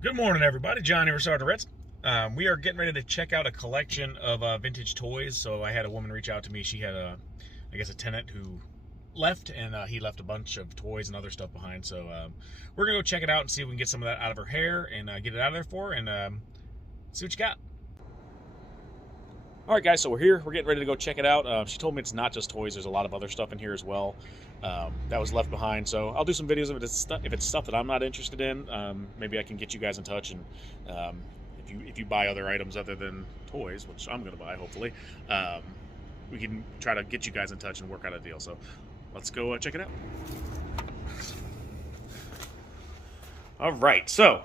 Good morning, everybody. John here, Sergeant Reds. We are getting ready to check out a collection of vintage toys. So I had a woman reach out to me. She had I guess, a tenant who left, and he left a bunch of toys and other stuff behind. So we're gonna go check it out and see if we can get some of that out of her hair and get it out of there for her and see what you got. All right, guys. So we're here. We're getting ready to go check it out. She told me it's not just toys. There's a lot of other stuff in here as well that was left behind. So I'll do some videos of it if it's stuff that I'm not interested in. Maybe I can get you guys in touch, and if you buy other items other than toys, which I'm going to buy hopefully, we can try to get you guys in touch and work out a deal. So let's go check it out. All right, so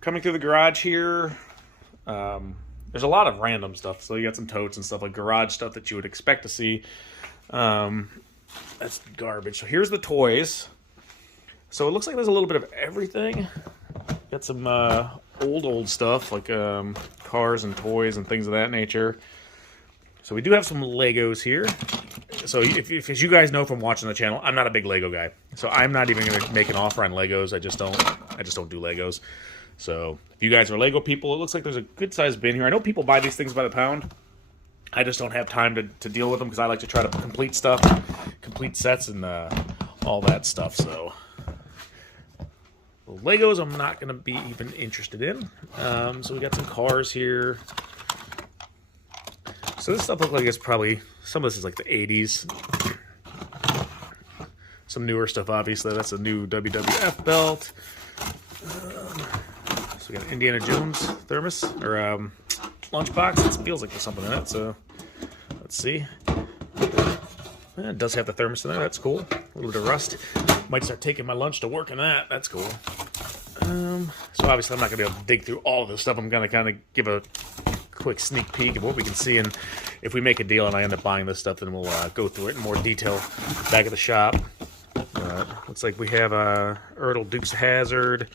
coming through the garage here. There's a lot of random stuff. So you got some totes and stuff, like garage stuff that you would expect to see. That's garbage. So here's the toys. So it looks like there's a little bit of everything. Got some old stuff, like cars and toys and things of that nature. So we do have some Legos here. So if as you guys know from watching the channel, I'm not a big Lego guy. So I'm not even going to make an offer on Legos. I just don't do Legos. So if you guys are Lego people, it looks like there's a good sized bin here. I know people buy these things by the pound. I just don't have time to deal with them because I like to try to complete stuff, complete sets, and all that stuff. So the Legos I'm not going to be even interested in. So we got some cars here. So this stuff looks like it's probably, some of this is like the 80s. Some newer stuff, obviously. That's a new WWF belt. So we got an Indiana Jones thermos, or lunchbox. It feels like there's something in it, so let's see. It does have the thermos in there. That's cool. A little bit of rust. Might start taking my lunch to work in that. That's cool. So obviously I'm not going to be able to dig through all of this stuff. I'm going to kind of give a quick sneak peek of what we can see, and if we make a deal and I end up buying this stuff, then we'll go through it in more detail back at the shop. Looks like we have Ertl Dukes of Hazzard.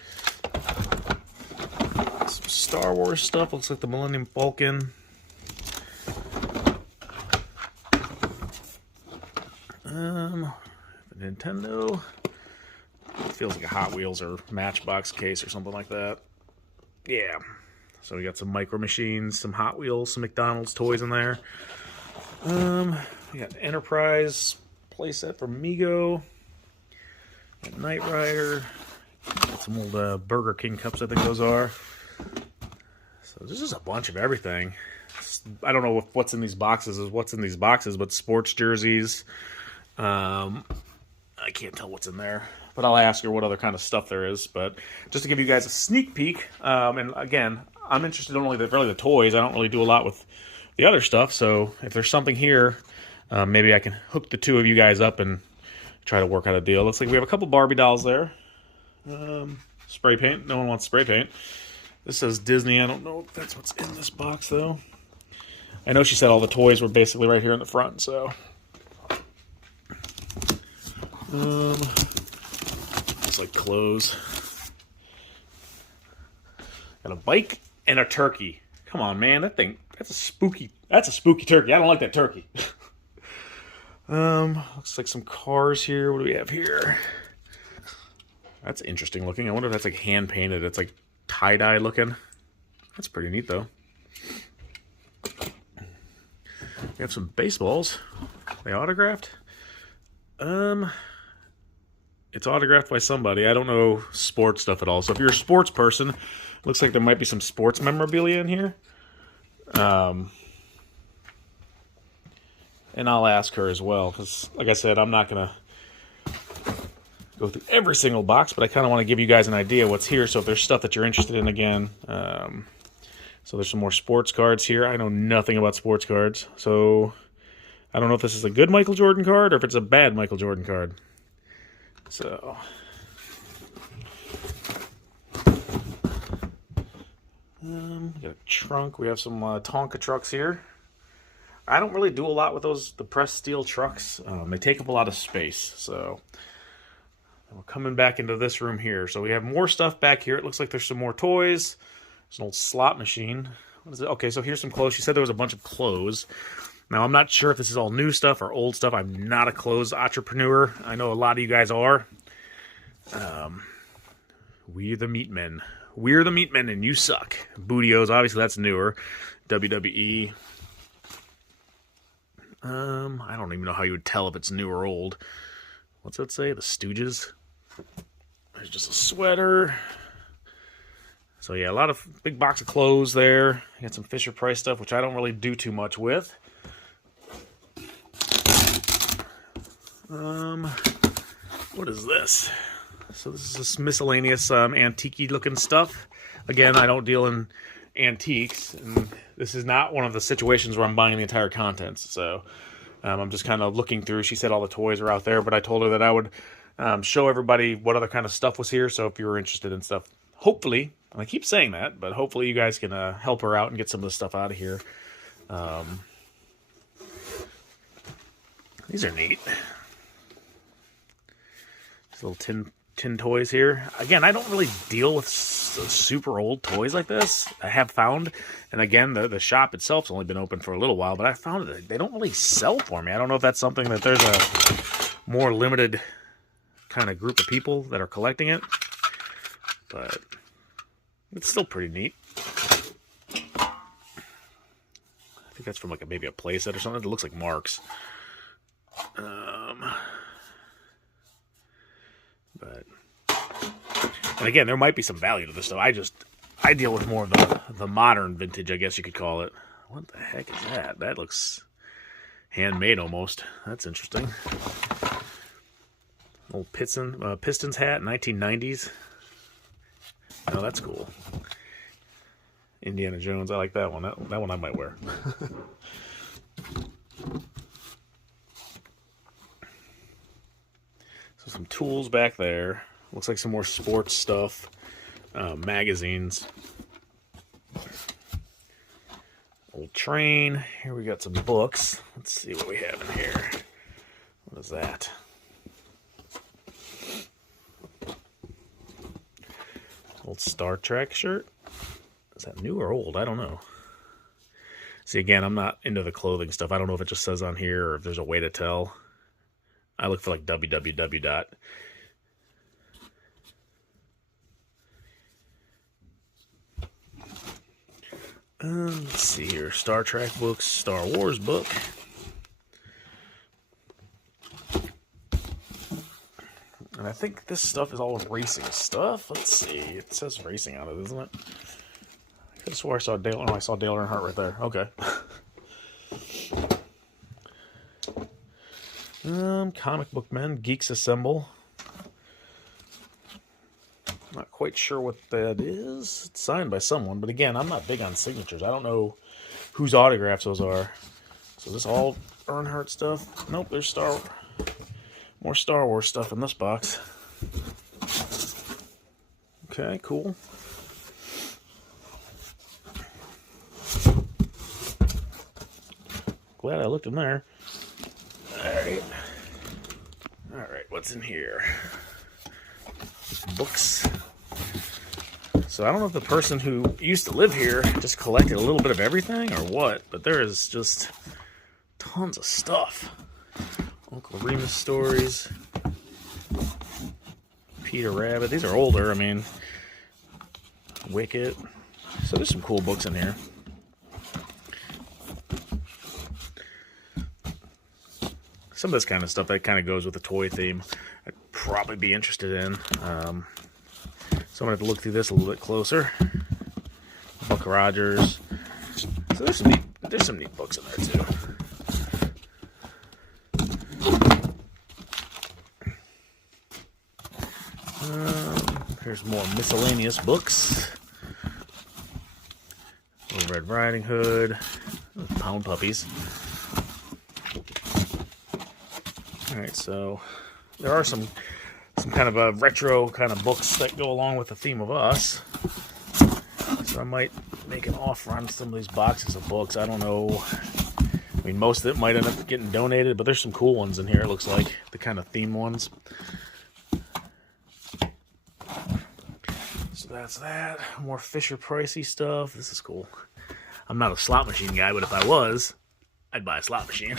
Some Star Wars stuff. Looks like the Millennium Falcon. Nintendo. Feels like a Hot Wheels or Matchbox case or something like that. Yeah. So we got some Micro Machines, some Hot Wheels, some McDonald's toys in there. We got Enterprise playset from Mego. Got Knight Rider. Got some old Burger King cups, I think those are. So there's just a bunch of everything. I don't know what's in these boxes but sports jerseys. I can't tell what's in there, but I'll ask her what other kind of stuff there is. But just to give you guys a sneak peek, and again, I'm interested in only really the toys. I don't really do a lot with the other stuff, so if there's something here, maybe I can hook the two of you guys up and try to work out a deal. Looks like we have a couple Barbie dolls there. Spray paint. No one wants spray paint. This says Disney. I don't know if that's what's in this box, though. I know she said all the toys were basically right here in the front, so... It's like clothes. Got a bike and a turkey. Come on, man, that's a spooky turkey. I don't like that turkey. Looks like some cars here. What do we have here? That's interesting looking. I wonder if that's like hand painted. It's like tie-dye looking. That's pretty neat though. We have some baseballs. They autographed. It's autographed by somebody. I don't know sports stuff at all. So if you're a sports person, looks like there might be some sports memorabilia in here. And I'll ask her as well, because like I said, I'm not going to go through every single box, but I kind of want to give you guys an idea what's here. So if there's stuff that you're interested in, again, so there's some more sports cards here. I know nothing about sports cards, so I don't know if this is a good Michael Jordan card or if it's a bad Michael Jordan card. So, got a trunk. We have some Tonka Trucks here. I don't really do a lot with the pressed steel trucks. They take up a lot of space. So, we're coming back into this room here. So we have more stuff back here. It looks like there's some more toys. There's an old slot machine. What is it? Okay, so here's some clothes. She said there was a bunch of clothes. Now, I'm not sure if this is all new stuff or old stuff. I'm not a clothes entrepreneur. I know a lot of you guys are. We're the Meat Men. We're the Meat Men and you suck. Bootios, obviously that's newer. WWE. I don't even know how you would tell if it's new or old. What's that say? The Stooges? There's just a sweater. So yeah, a lot of big box of clothes there. You got some Fisher Price stuff, which I don't really do too much with. What is this? So this is this miscellaneous antique-y looking stuff. Again, I don't deal in antiques, and this is not one of the situations where I'm buying the entire contents. So I'm just kind of looking through. She said all the toys are out there, but I told her that I would show everybody what other kind of stuff was here. So if you were interested in stuff, hopefully, and I keep saying that, but hopefully you guys can help her out and get some of the stuff out of here. These are neat. These little tin toys here. Again, I don't really deal with super old toys like this. I have found, and again, the shop itself's only been open for a little while, but I found that they don't really sell for me. I don't know if that's something that there's a more limited kind of group of people that are collecting it, but it's still pretty neat. I think that's from like maybe a playset or something. It looks like Marks. And again, there might be some value to this stuff. I deal with more of the modern vintage, I guess you could call it. What the heck is that? That looks handmade almost. That's interesting. Old Pistons Hat, 1990s. Oh, that's cool. Indiana Jones, I like that one. That one I might wear. So some tools back there. Looks like some more sports stuff. Magazines. Old train. Here we got some books. Let's see what we have in here. What is that? Old Star Trek shirt. Is that new or old? I don't know. See, again, I'm not into the clothing stuff. I don't know if it just says on here or if there's a way to tell. I look for like www. Let's see here. Star Trek books, Star Wars book. And I think this stuff is all racing stuff. Let's see. It says racing on it, doesn't it? I could have swore I saw Dale. Oh, I saw Dale Earnhardt right there. Okay. Comic book men, Geeks Assemble. Not quite sure what that is. It's signed by someone, but again, I'm not big on signatures. I don't know whose autographs those are. So this all Earnhardt stuff? Nope, there's more Star Wars stuff in this box. Okay, cool. Glad I looked in there. Alright, what's in here? Books. So I don't know if the person who used to live here just collected a little bit of everything or what, but there is just tons of stuff. Uncle Remus stories. Peter Rabbit. These are older, I mean. Wicket. So there's some cool books in here. Some of this kind of stuff that kind of goes with the toy theme I'd probably be interested in. So I'm going to have to look through this a little bit closer. Buck Rogers. So there's some neat books in there too. Here's more miscellaneous books. Little Red Riding Hood. Pound Puppies. Alright, so there are some kind of a retro kind of books that go along with the theme of us. So I might make an offer on some of these boxes of books. I don't know. I mean, most of it might end up getting donated, but there's some cool ones in here, it looks like. The kind of theme ones. So that's that. More Fisher Pricey stuff. This is cool. I'm not a slot machine guy, but if I was, I'd buy a slot machine.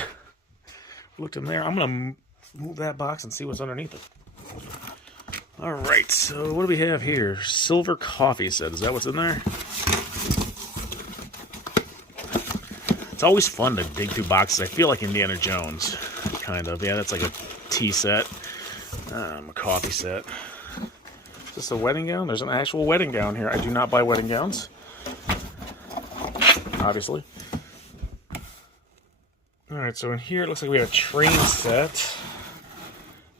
Looked in there. I'm going to move that box and see what's underneath it. Alright, so what do we have here? Silver coffee set. Is that what's in there? It's always fun to dig through boxes. I feel like Indiana Jones. Kind of. Yeah, that's like a tea set. A coffee set. Is this a wedding gown? There's an actual wedding gown here. I do not buy wedding gowns. Obviously. Alright, so in here it looks like we have a train set.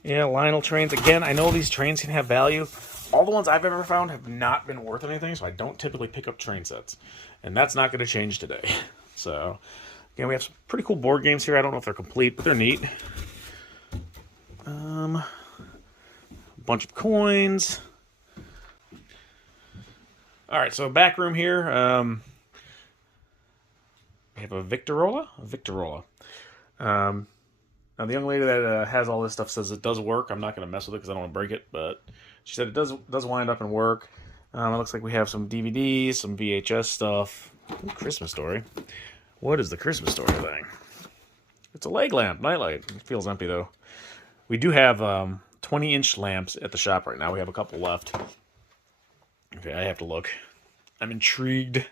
Yeah, Lionel Trains. Again, I know these trains can have value. All the ones I've ever found have not been worth anything, so I don't typically pick up train sets. And that's not going to change today. So, again, we have some pretty cool board games here. I don't know if they're complete, but they're neat. A bunch of coins. Alright, so back room here. We have a Victorola. Now, the young lady that has all this stuff says it does work. I'm not going to mess with it because I don't want to break it, but she said it does wind up and work. It looks like we have some DVDs, some VHS stuff. Ooh, Christmas Story. What is the Christmas Story thing? It's a leg lamp, nightlight. It feels empty, though. We do have 20-inch lamps at the shop right now. We have a couple left. Okay, I have to look. I'm intrigued.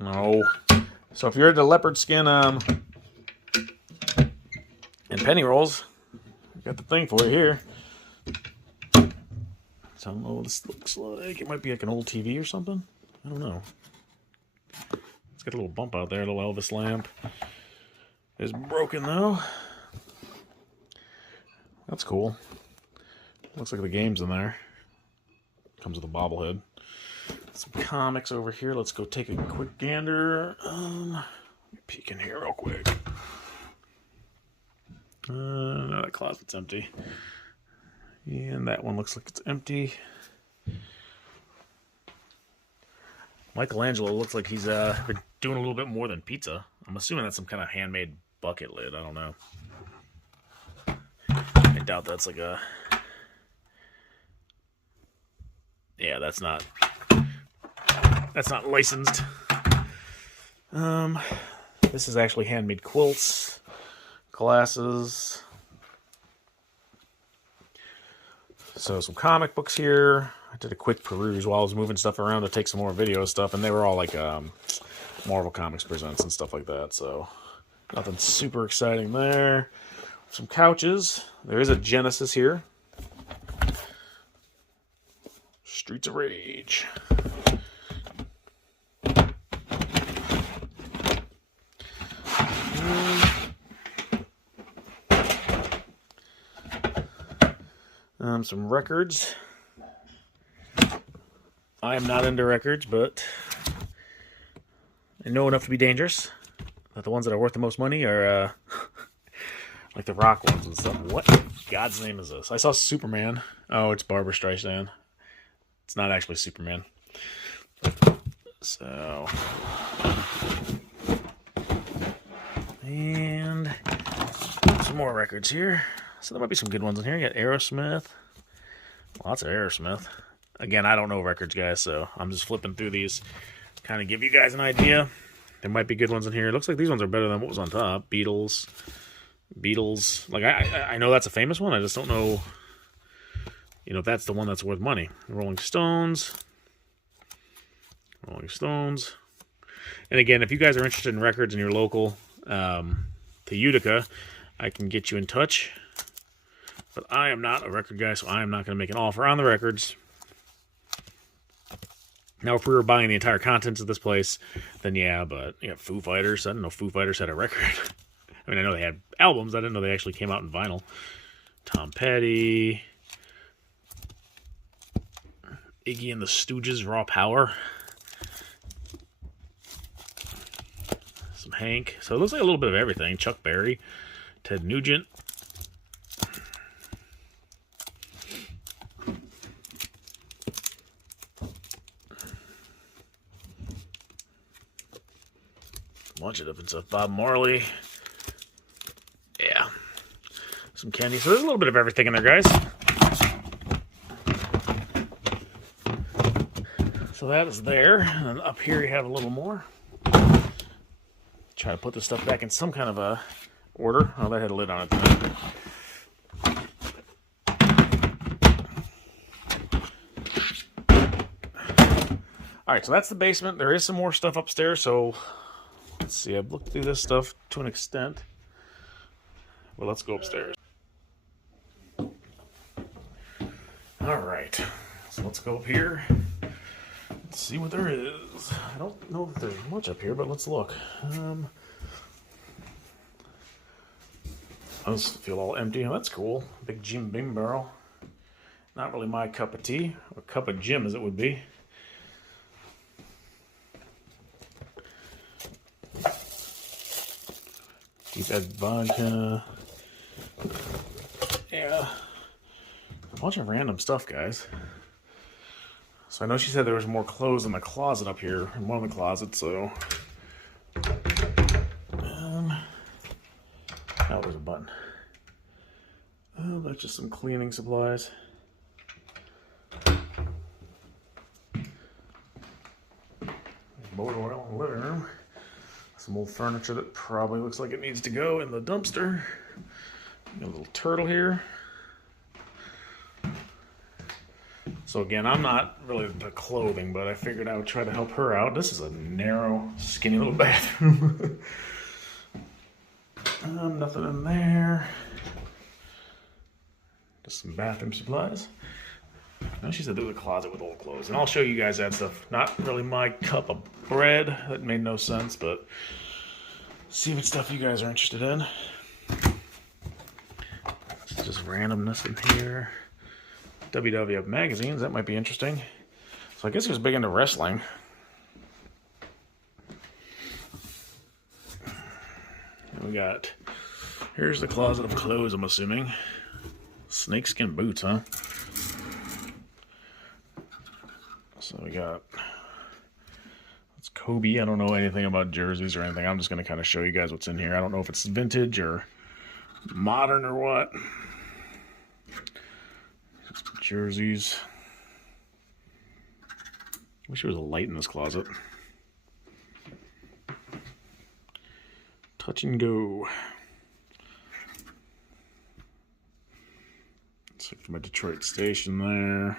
No. So if you're into leopard skin and penny rolls, I've got the thing for you here. So I don't know what this looks like. It might be like an old TV or something. I don't know. It's got a little bump out there, a little Elvis lamp. It's broken though. That's cool. Looks like the game's in there. Comes with a bobblehead. Some comics over here. Let's go take a quick gander. Peek in here real quick. No, that closet's empty. And that one looks like it's empty. Michelangelo looks like he's been doing a little bit more than pizza. I'm assuming that's some kind of handmade bucket lid. I don't know. I doubt that's like a... Yeah, that's not licensed. This is actually handmade quilts, glasses. So some comic books here. I did a quick peruse while I was moving stuff around to take some more video stuff, and they were all like Marvel Comics Presents and stuff like that. So nothing super exciting there. Some couches. There is a Genesis here. Streets of Rage. Some records. I am not into records, but I know enough to be dangerous. But the ones that are worth the most money are like the rock ones and stuff. What in God's name is this? I saw Superman. Oh, it's Barbra Streisand. It's not actually Superman. So, and some more records here. So there might be some good ones in here. You got Aerosmith. Lots of Aerosmith. Again, I don't know records, guys, so I'm just flipping through these. Kind of give you guys an idea. There might be good ones in here. It looks like these ones are better than what was on top. Beatles. Like, I know that's a famous one. I just don't know, you know, if that's the one that's worth money. Rolling Stones. And again, if you guys are interested in records and you're local to Utica, I can get you in touch. But I am not a record guy, so I am not going to make an offer on the records. Now, if we were buying the entire contents of this place, then yeah, but you know, Foo Fighters. I didn't know Foo Fighters had a record. I mean, I know they had albums. I didn't know they actually came out in vinyl. Tom Petty. Iggy and the Stooges, Raw Power. Some Hank. So it looks like a little bit of everything. Chuck Berry. Ted Nugent. Bunch of different stuff. Bob Marley. Yeah. Some candy. So there's a little bit of everything in there, guys. So that is there. And up here you have a little more. Try to put this stuff back in some kind of a order. Oh, that had a lid on it. All right, so that's the basement. There is some more stuff upstairs, so let's see. I've looked through this stuff to an extent. Well, let's go upstairs. All right, so let's go up here. Let's see what there is. I don't know if there's much up here, but let's look. I just feel all empty. Oh, that's cool. Big Jim Beam barrel. Not really my cup of tea, or cup of Jim as it would be. Deep Ed vodka. Yeah. A bunch of random stuff, guys. So I know she said there was more clothes in the closet up here, in one of the closets, so... oh, there's a button. Oh, that's just some cleaning supplies. Motor oil in the living room. Some old furniture that probably looks like it needs to go in the dumpster. Got a little turtle here. So again, I'm not really into clothing, but I figured I would try to help her out. This is a narrow, skinny little bathroom. Nothing in there. Just some bathroom supplies. Now she said there was a closet with old clothes, and I'll show you guys that stuff. Not really my cup of bread. That made no sense, but see if it's stuff you guys are interested in. It's just randomness in here. WWE magazines, that might be interesting. So I guess he was big into wrestling. And we got, here's the closet of clothes, I'm assuming. Snakeskin boots, huh? So we got, it's Kobe. I don't know anything about jerseys or anything. I'm just going to kind of show you guys what's in here. I don't know if it's vintage or modern or what. Jerseys. Wish there was a light in this closet. Touch and go. Let's look for my Detroit station there.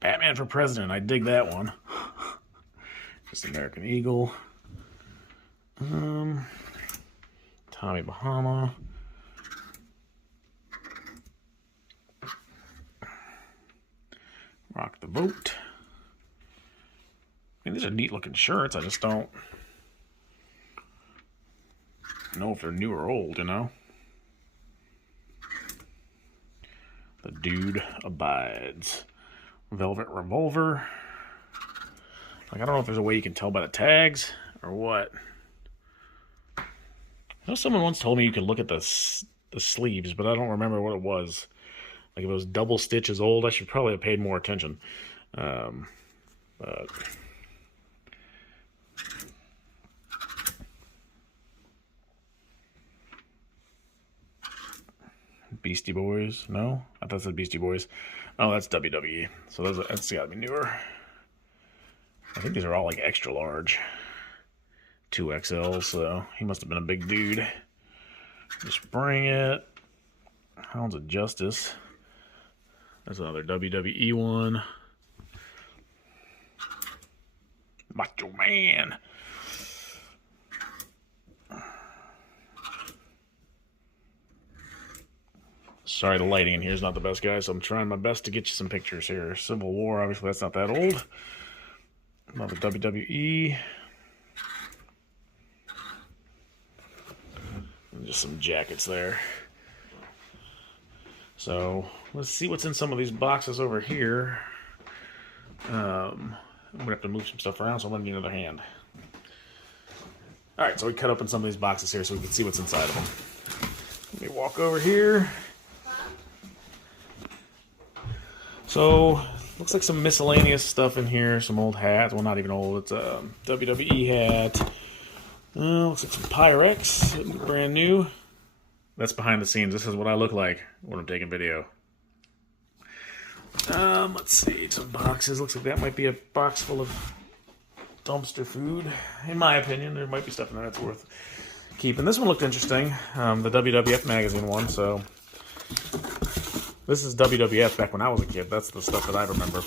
Batman for President. I dig that one. Just American Eagle. Tommy Bahama. Rock the Vote. I mean, these are neat looking shirts. I just don't know if they're new or old, you know? The Dude Abides. Velvet Revolver. Like, I don't know if there's a way you can tell by the tags or what. I know someone once told me you could look at the sleeves, but I don't remember what it was. Like, if it was double stitches old, I should probably have paid more attention. But Beastie Boys? No? I thought it said Beastie Boys. Oh, that's WWE. So that's got to be newer. I think these are all like extra large. 2XL, so he must have been a big dude. Just bring it. Hounds of Justice. There's another WWE one. Macho Man. Sorry, the lighting in here is not the best, guys, so I'm trying my best to get you some pictures here. Civil War, obviously that's not that old. Another WWE. And just some jackets there. So let's see what's in some of these boxes over here. I'm gonna have to move some stuff around, so I'm gonna need another hand. All right, so we cut open some of these boxes here so we can see what's inside of them. Let me walk over here. So looks like some miscellaneous stuff in here. Some old hats. Well, not even old. It's a WWE hat. Looks like some Pyrex, brand new. That's behind the scenes. This is what I look like when I'm taking video. Let's see, some boxes. Looks like that might be a box full of dumpster food. In my opinion, there might be stuff in there that's worth keeping. This one looked interesting. The WWF magazine one. So this is WWF back when I was a kid. That's the stuff that I remember.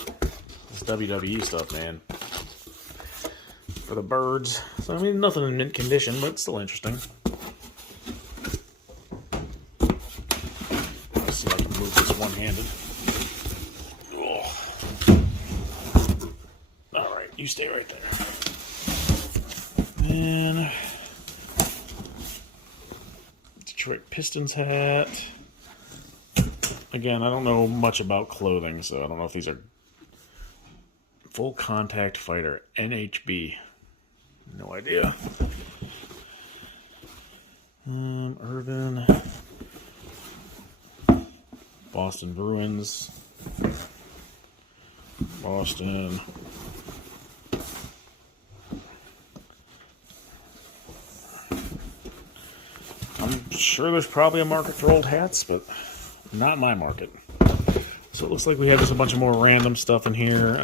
This WWE stuff, man. For the birds. So, I mean, nothing in mint condition, but it's still interesting. Let's see if I can move this one-handed. Alright, you stay right there. And Detroit Pistons hat. Again, I don't know much about clothing, so I don't know if these are full contact fighter NHB. No idea. Irvin. Boston Bruins. Boston. I'm sure there's probably a market for old hats, but not my market. So it looks like we have just a bunch of more random stuff in here.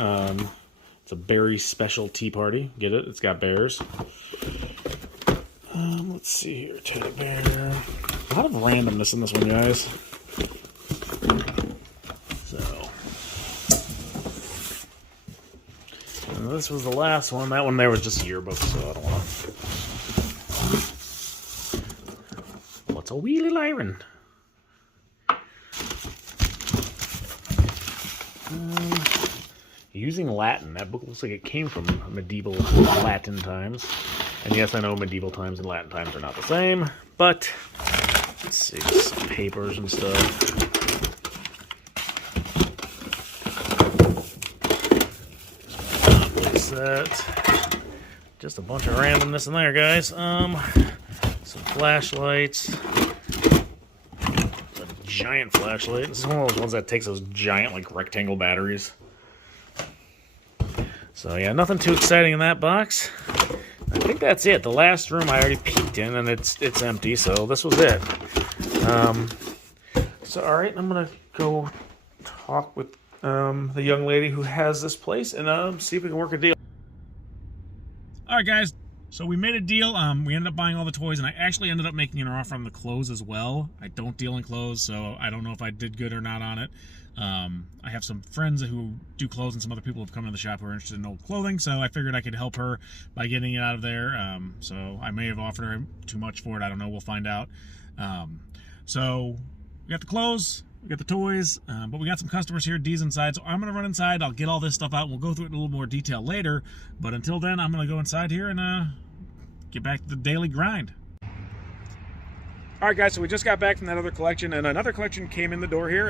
It's a berry special tea party. Get it? It's got bears. Let's see here. Teddy bear. A lot of randomness in this one, guys. So. And this was the last one. That one there was just Yearbook, so I don't want to. What's a wheelie lyron? Using Latin. That book looks like it came from medieval Latin times. And yes, I know medieval times and Latin times are not the same, but let's see, some papers and stuff. Place that. Just a bunch of randomness in there, guys. Some flashlights. A giant flashlight. This is one of those ones that takes those giant, like, rectangle batteries. So yeah, nothing too exciting in that box. I think that's it. The last room I already peeked in, and it's empty. So this was it. So all right, I'm gonna go talk with the young lady who has this place and see if we can work a deal. All right, guys. So we made a deal. We ended up buying all the toys, and I actually ended up making an offer on the clothes as well. I don't deal in clothes, so I don't know if I did good or not on it. I have some friends who do clothes, and some other people have come to the shop who are interested in old clothing, so I figured I could help her by getting it out of there. So I may have offered her too much for it. I don't know. We'll find out. So we got the clothes, we got the toys, but we got some customers here. Dee's inside, so I'm going to run inside. I'll get all this stuff out, and we'll go through it in a little more detail later. But until then, I'm going to go inside here and get back to the daily grind. All right, guys, so we just got back from that other collection, and another collection came in the door here.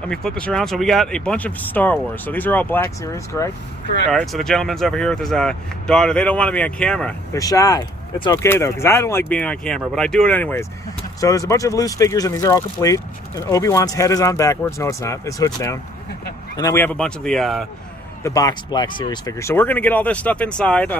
Let me flip this around. So we got a bunch of Star Wars. So these are all Black Series, correct? Correct. All right, so the gentleman's over here with his daughter. They don't want to be on camera. They're shy. It's okay, though, because I don't like being on camera, but I do it anyways. So there's a bunch of loose figures, and these are all complete. And Obi-Wan's head is on backwards. No, it's not. His hood's down. And then we have a bunch of the boxed Black Series figures. So we're going to get all this stuff inside,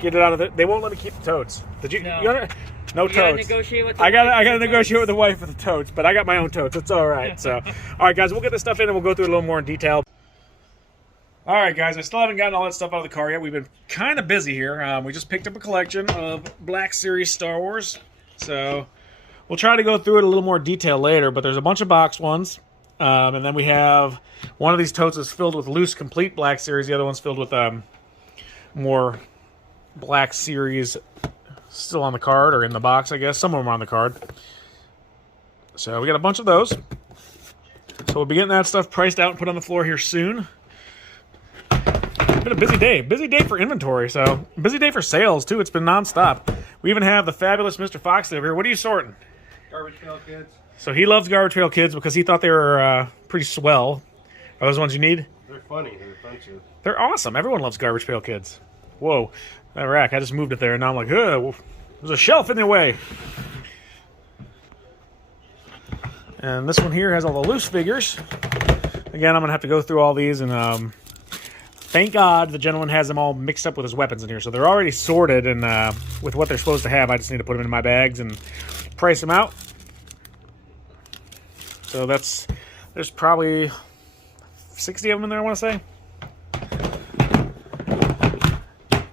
get it out of the... They won't let me keep the totes. Did you? No. No totes. Gotta negotiate with I gotta negotiate with the wife for the totes, but I got my own totes. It's all right. So, all right, guys, we'll get this stuff in and we'll go through it a little more in detail. All right, guys, I still haven't gotten all that stuff out of the car yet. We've been kind of busy here. We just picked up a collection of Black Series Star Wars, so we'll try to go through it a little more detail later. But there's a bunch of boxed ones, and then we have one of these totes is filled with loose, complete Black Series. The other one's filled with more Black Series. Still on the card, or in the box, I guess. Some of them are on the card. So we got a bunch of those. So we'll be getting that stuff priced out and put on the floor here soon. It's been a busy day. Busy day for inventory, so busy day for sales, too. It's been nonstop. We even have the fabulous Mr. Fox over here. What are you sorting? Garbage Pail Kids. So he loves Garbage Pail Kids because he thought they were pretty swell. Are those ones you need? They're funny. They're fun too. They're awesome. Everyone loves Garbage Pail Kids. Whoa. That rack, I just moved it there, and now I'm like, there's a shelf in the way. And this one here has all the loose figures. Again, I'm going to have to go through all these, and thank God the gentleman has them all mixed up with his weapons in here. So they're already sorted, and with what they're supposed to have, I just need to put them in my bags and price them out. So there's probably 60 of them in there, I want to say.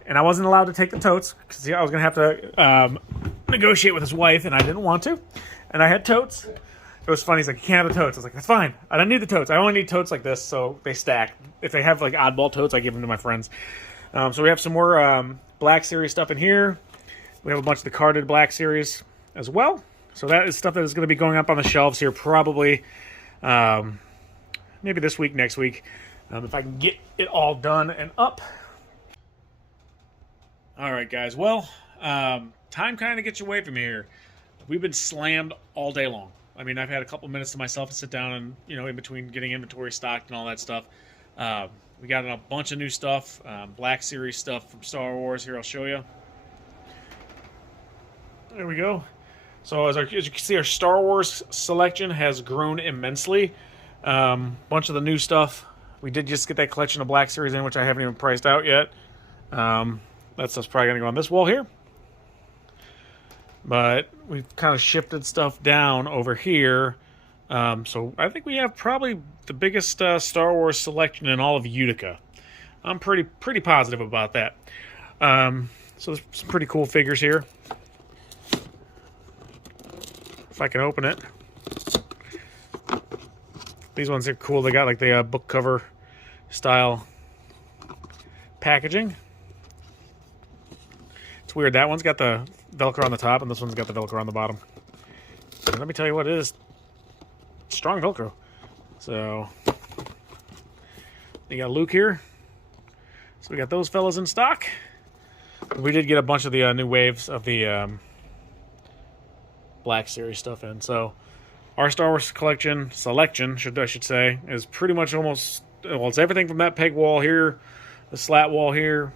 And I wasn't allowed to take the totes because I was going to have to negotiate with his wife, and I didn't want to. And I had totes. it was funny. He's like, you can't have the totes. I was like, that's fine. I don't need the totes. I only need totes like this, so they stack. If they have like oddball totes, I give them to my friends. So we have some more Black Series stuff in here. We have a bunch of the carded Black Series as well. So that is stuff that is going to be going up on the shelves here probably maybe this week, next week, if I can get it all done and up. All right, guys. Well, time kind of gets you away from here. We've been slammed all day long. I mean, I've had a couple minutes to myself to sit down and, in between getting inventory stocked and all that stuff. We got a bunch of new stuff, Black Series stuff from Star Wars. Here, I'll show you. There we go. So as you can see, our Star Wars selection has grown immensely. Bunch of the new stuff. We did just get that collection of Black Series in, which I haven't even priced out yet. That stuff's probably going to go on this wall here. But we've kind of shifted stuff down over here. So I think we have probably the biggest Star Wars selection in all of Utica. I'm pretty positive about that. So there's some pretty cool figures here. If I can open it. These ones are cool. They got like the book cover style packaging. It's weird. That one's got the Velcro on the top, and this one's got the Velcro on the bottom. And let me tell you what it is. Strong Velcro. So, you got Luke here. So we got those fellas in stock. We did get a bunch of the new waves of the Black Series stuff in. So, our Star Wars selection, I should say, is pretty much almost, well, it's everything from that peg wall here, the slat wall here.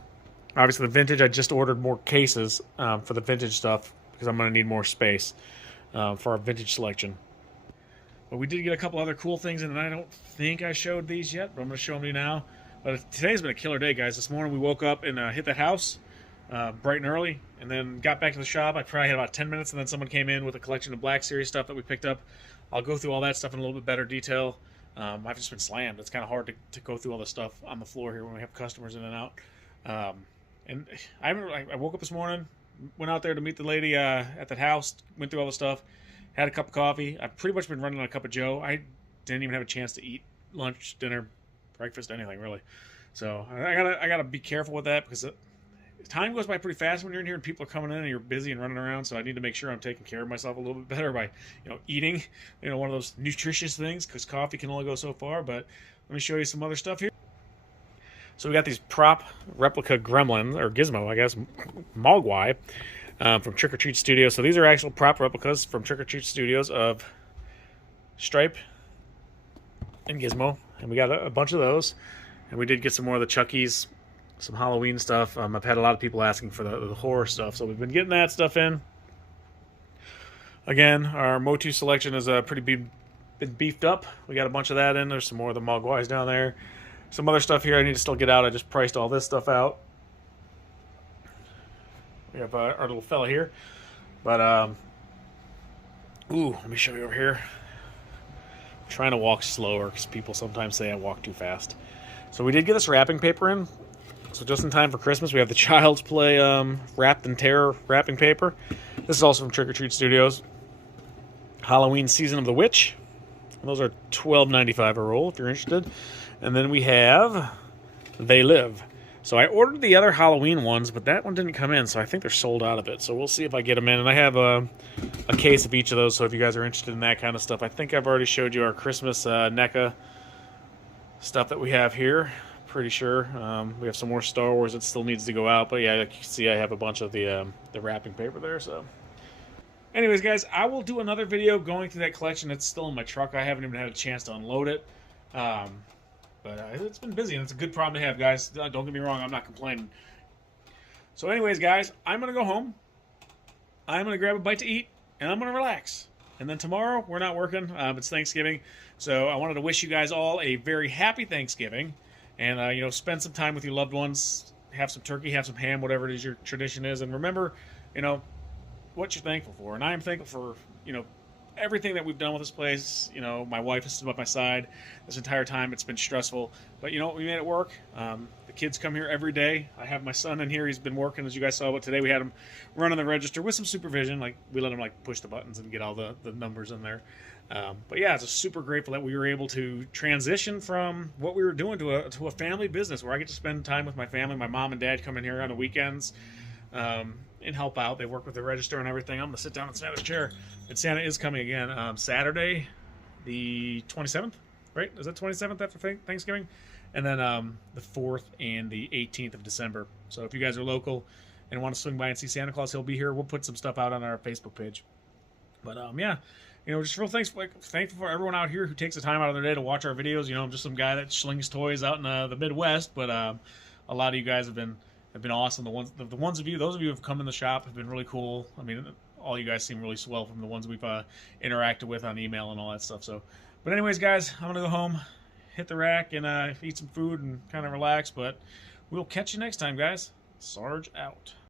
Obviously, the vintage, I just ordered more cases for the vintage stuff because I'm going to need more space for our vintage selection. But we did get a couple other cool things, and I don't think I showed these yet, but I'm going to show them to you now. But today's been a killer day, guys. This morning we woke up and hit that house bright and early, and then got back to the shop. I probably had about 10 minutes, and then someone came in with a collection of Black Series stuff that we picked up. I'll go through all that stuff in a little bit better detail. I've just been slammed. It's kind of hard to go through all the stuff on the floor here when we have customers in and out. And I woke up this morning, went out there to meet the lady at that house, went through all the stuff, had a cup of coffee. I've pretty much been running on a cup of Joe. I didn't even have a chance to eat lunch, dinner, breakfast, anything really. So I gotta be careful with that because time goes by pretty fast when you're in here and people are coming in and you're busy and running around. So I need to make sure I'm taking care of myself a little bit better by eating one of those nutritious things, because coffee can only go so far. But let me show you some other stuff here. So we got these prop replica gremlins, or Gizmo, I guess, Mogwai, from Trick or Treat Studios. So these are actual prop replicas from Trick or Treat Studios of Stripe and Gizmo. And we got a bunch of those. And we did get some more of the Chuckies, some Halloween stuff. I've had a lot of people asking for the horror stuff, so we've been getting that stuff in. Again, our Motu selection is been beefed up. We got a bunch of that in. There's some more of the Mogwais down there. Some other stuff here I need to still get out. I just priced all this stuff out. We have our little fella here. But, let me show you over here. I'm trying to walk slower because people sometimes say I walk too fast. So we did get this wrapping paper in. So just in time for Christmas, we have the Child's Play Wrapped in Terror wrapping paper. This is also from Trick or Treat Studios. Halloween Season of the Witch. And those are $12.95 a roll if you're interested. And then we have They Live. So I ordered the other Halloween ones, but that one didn't come in, so I think they're sold out of it. So we'll see if I get them in. And I have a case of each of those, so if you guys are interested in that kind of stuff. I think I've already showed you our Christmas NECA stuff that we have here. Pretty sure. We have some more Star Wars that still needs to go out. But yeah, like you can see, I have a bunch of the wrapping paper there. So anyways, guys, I will do another video going through that collection. It's still in my truck. I haven't even had a chance to unload it. But it's been busy, and it's a good problem to have, guys. Don't get me wrong, I'm not complaining. So anyways, guys, I'm going to go home. I'm going to grab a bite to eat, and I'm going to relax. And then tomorrow, we're not working. It's Thanksgiving. So I wanted to wish you guys all a very happy Thanksgiving. And, spend some time with your loved ones. Have some turkey, have some ham, whatever it is your tradition is. And remember, what you're thankful for. And I am thankful for, everything that we've done with this place. My wife has stood by my side this entire time. It's been stressful, but we made it work. The kids come here every day. I have my son in here. He's been working, as you guys saw, but today we had him run on the register with some supervision. Like, we let him push the buttons and get all the numbers in there. But yeah, it's super grateful that we were able to transition from what we were doing to a family business where I get to spend time with my family. My mom and dad come in here on the weekends and help out. They work with the register and everything. I'm going to sit down in Santa's chair. And Santa is coming again Saturday, the 27th, right? Is that 27th after Thanksgiving? And then the 4th and the 18th of December. So if you guys are local and want to swing by and see Santa Claus, he'll be here. We'll put some stuff out on our Facebook page. But yeah, just real thankful for everyone out here who takes the time out of their day to watch our videos. I'm just some guy that slings toys out in the Midwest, but a lot of you guys have been awesome. Those of you who have come in the shop have been really cool. I mean, all you guys seem really swell from the ones we've interacted with on email and all that stuff. So, but anyways, guys, I'm gonna go home, hit the rack, and eat some food and kind of relax. But we'll catch you next time, guys. Sarge out.